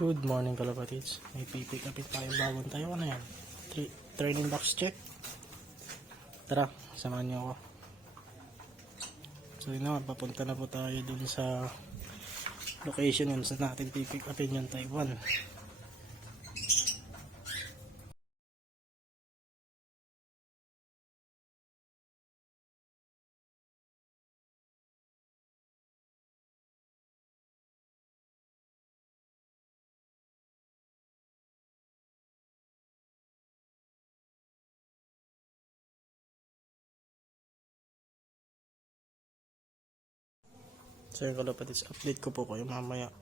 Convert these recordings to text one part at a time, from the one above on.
Good morning kalapatids. May pipick upin tayo bagong tayo. Ano yan? Training box check. Tara, samahan niyo ako. So yun na, papunta na po tayo dun sa location yun sa natin pipick upin yung Taiwan. So yun kalapatids, update ko po kayo mamaya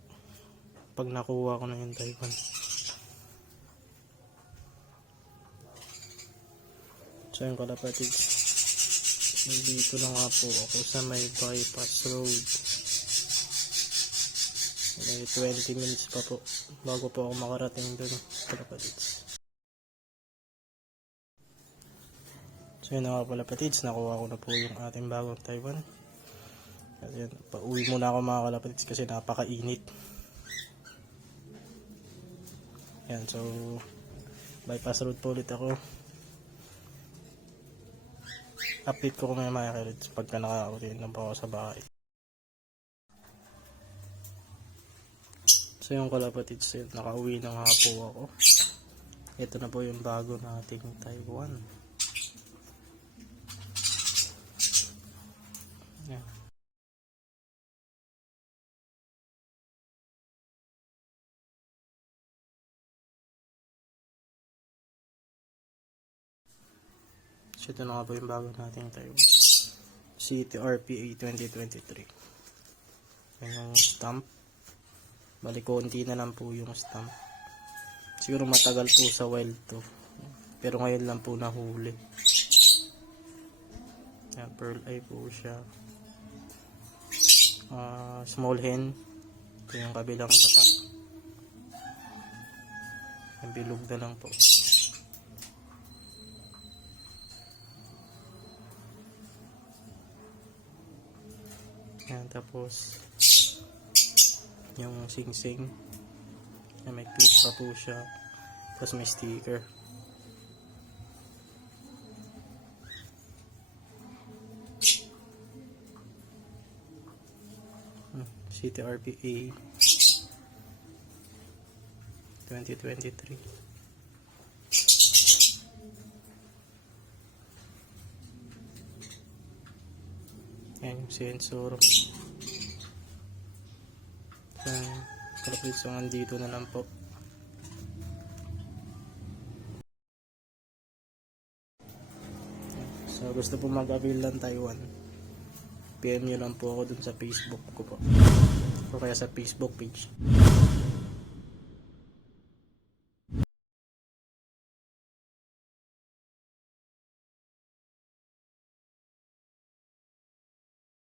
pag nakuha ko na yung Taiwan. So yun kalapatids, dito na nga po ako sa may bypass road. May 20 minutes pa po bago po ako makarating dun kalapatids. So yun na nga kalapatids, nakuha ko na po yung ating bagong Taiwan. Kasi pauwi muna ako mga kalapatids kasi napakainit. Yan, so bypass road po ulit ako. Update ko kung may mga kalapatids pagka nakauwi na po ako sa bahay. So yung kalapatids, nakauwi na nga po ako. Ito na po yung bago nating Taiwan. Yan. So ito na nga po yung bago nating Taiwan. CTRPA 2023. Yan yung stamp. Bali konti na lang po yung stamp. Siguro matagal po sa wild to. Pero ngayon lang po nahuli. Yan, pearl eye po siya. Small hen. Ito yung kabilang tatak. Yung bilog na lang po. Yan, tapos yung sing-sing. Yan, may clip pa po siya. Tapos may sticker. CTRPA 2023. Yan yung sensor. Kalapit, so nandito na lang po. So gusto po mag-avail ng Taiwan, PM nyo lang po ako dun sa Facebook ko po o kaya sa Facebook page.